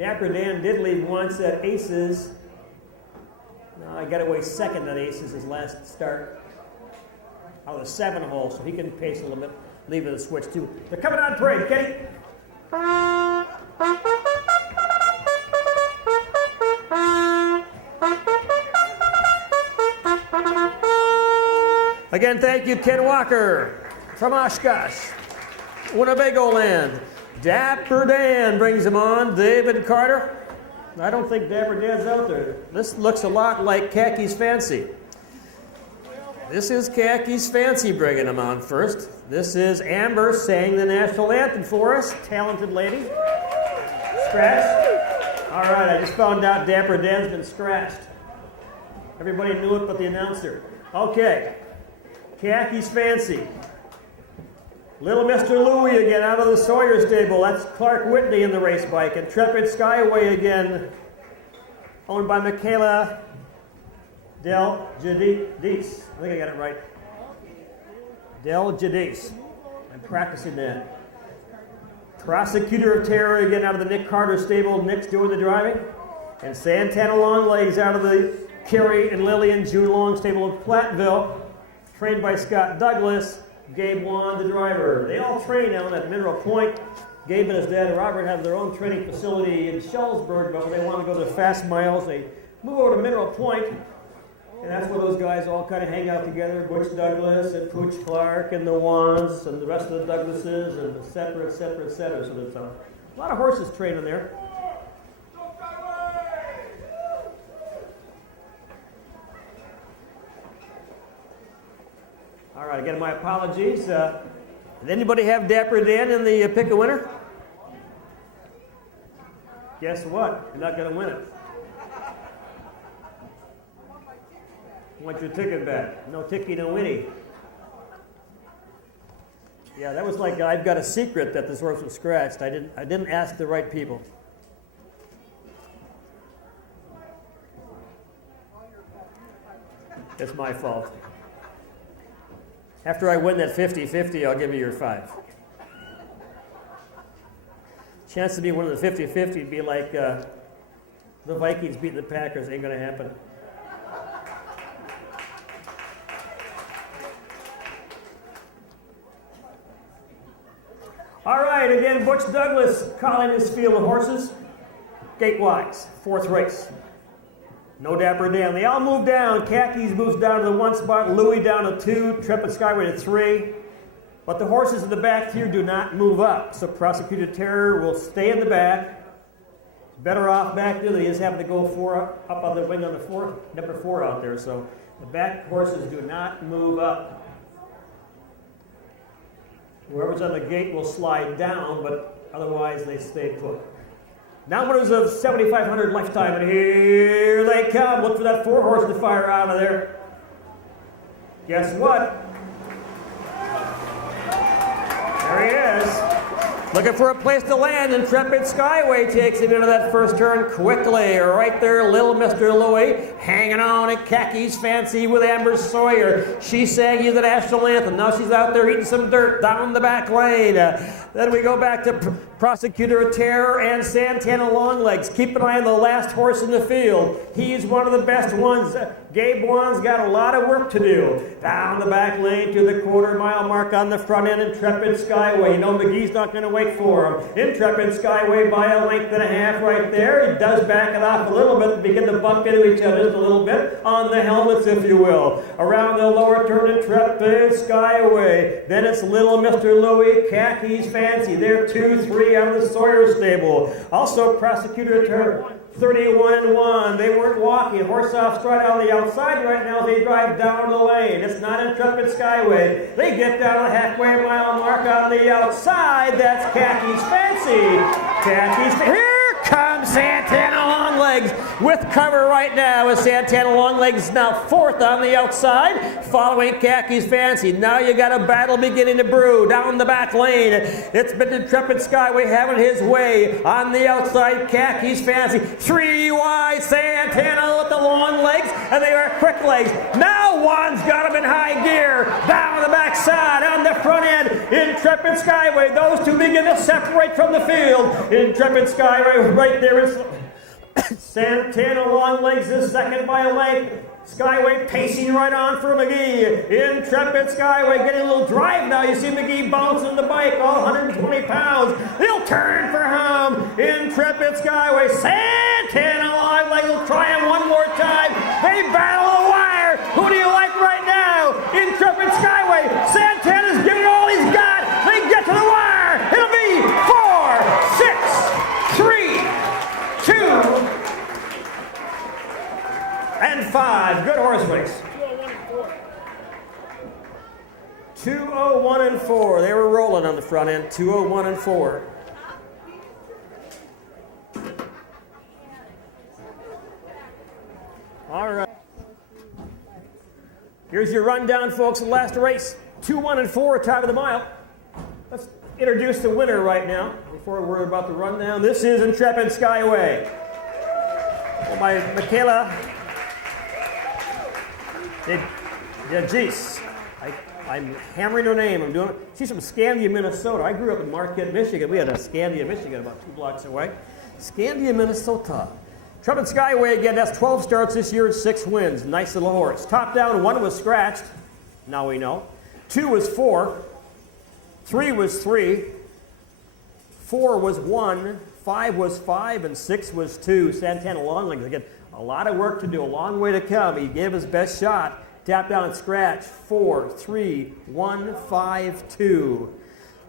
Dapper Dan did lead once at Aces. No, I got away second at Aces his last start. Out of the 7 hole, so he can pace a little bit. Leave it a switch too. They're coming on parade, Kenny. Again, thank you, Ken Walker from Oshkosh, Winnebago land. Dapper Dan brings him on. David Carter. I don't think Dapper Dan's out there. This looks a lot like KHAKIS Fancy. This is KHAKIS Fancy bringing him on first. This is Amber saying the national anthem for us. Talented lady. Scratched. All right, I just found out Dapper Dan's been scratched. Everybody knew it but the announcer. Okay. KHAKIS Fancy. Little Mr. Louie again out of the Sawyer stable. That's CWhitney in the race bike. Intrepid SKYWAY again, owned by Michaela Del Jadis. I think I got it right. Del Jadis. I'm practicing that. Prosecutor of Terror again out of the Nick Carter stable. Nick's doing the driving. And Santana Longlegs out of the Kerry and Lillian June Long stable of Platteville, trained by Scott Douglas. GWand, the driver. They all train down at Mineral Point. Gabe and his dad Robert have their own training facility in Shellsburg, but when they want to go to fast miles, they move over to Mineral Point, and that's where those guys all kind of hang out together. Butch Douglas and Pooch Clark and the Wands and the rest of the Douglases and et cetera, et cetera, et cetera. So there's a lot of horses training there. All right, again, my apologies. Did anybody have Dapper Dan in the pick a winner? Guess what? You're not going to win it. I want your ticket back. No ticky, no winnie. Yeah, that was like I've got a secret that this horse was scratched. I didn't ask the right people. It's my fault. After I win that 50-50, I'll give you your 5. Chance to be one of the 50-50 would be like the Vikings beating the Packers. Ain't going to happen. All right, again, Butch Douglas calling his field of horses. Gate-wise, 4th race. No Dapper Dan. They all move down. KHAKIS moves down to the 1 spot. Louie down to 2. Intrepid SKYWAY to 3. But the horses in the back here do not move up. So Prosecutor Terror will stay in the back. Better off back there than he is having to go up on the wing on the number 4 out there. So the back horses do not move up. Whoever's on the gate will slide down, but otherwise they stay put. Now winners of 7,500 lifetime, and here they come. Look for that 4 horse to fire out of there. Guess what? There he is. Looking for a place to land. Intrepid SKYWAY takes him into that first turn quickly. Right there, little Mr. Louie hanging on at KHAKIS Fancy with Amber Sawyer. She sang you the national anthem. Now she's out there eating some dirt down the back lane. Then we go back to Prosecutor of Terror and Santana Longlegs. Keep an eye on the last horse in the field. He's one of the best ones. GWand's got a lot of work to do. Down the back lane to the 1/4 mile mark on the front end, Intrepid SKYWAY. You know McGee's not going to wait for him. Intrepid SKYWAY by a length and a half right there. He does back it off a little bit and begin to bump into each other just a little bit on the helmets, if you will. Around the lower turn, Intrepid SKYWAY. Then it's little Mr. Louie, KHAKIS Fancy. They're 2-3 out of the Sawyer stable. Also, Prosecutor Terror. 31-1. They weren't walking. Horse off stride on the outside right now. They drive down the lane. It's not Intrepid SKYWAY. They get down the halfway mile mark on the outside. That's KHAKIS Fancy. KHAKIS. Here comes Santana Longlegs. Longlegs with cover right now as Santana Longlegs now fourth on the outside, following KHAKIS Fancy. Now you got a battle beginning to brew down the back lane. It's been Intrepid Skyway having his way on the outside. KHAKIS Fancy, 3 wide, Santana with the long legs, and they are quick legs. Now Wand's got him in high gear, down the back side, on the front end, Intrepid Skyway. Those two begin to separate from the field. Intrepid Skyway right there is Santana Longlegs is second by a leg. Skyway pacing right on for McGee. Intrepid Skyway getting a little drive now. You see McGee bouncing the bike, all 120 pounds. He'll turn for home. Intrepid Skyway. Santana Longlegs will try him one more time. They battle the wire. Who do you like right now? Intrepid Skyway. Santana's giving all he's got. They get to the wire. It'll be 4, 6, 3, 2, and 5. Good horse race. 201 and 4. They were rolling on the front end. 201 and 4. All right. Here's your rundown, folks, of the last race. 2-1 and 4, top of the mile. Let's introduce the winner right now before we worry about the rundown. This is Intrepid Skyway. Well, my Michaela. Yeah, geez. I'm hammering her name. I'm doing it. She's from Scandia, Minnesota. I grew up in Marquette, Michigan. We had a Scandia, Michigan, about 2 blocks away. Scandia, Minnesota. Intrepid Skyway again. That's 12 starts this year and 6 wins. Nice little horse. Top down, 1 was scratched. Now we know. 2 was 4. 3 was 3. 4 was 1. 5 was 5, and 6 was 2. Santana Longlegs again. A lot of work to do, a long way to come. He gave his best shot. Tap down and scratch. 4, 3, 1, 5, 2.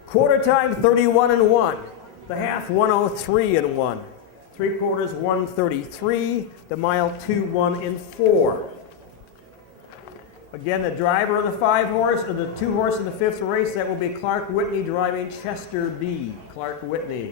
Quarter time 31 and 1. The half 103 and 1. 3 quarters 133. The mile 2-1 and 4. Again, the driver of the 5 horse or the 2 horse in the 5th race, that will be CWhitney driving Chester B. CWhitney.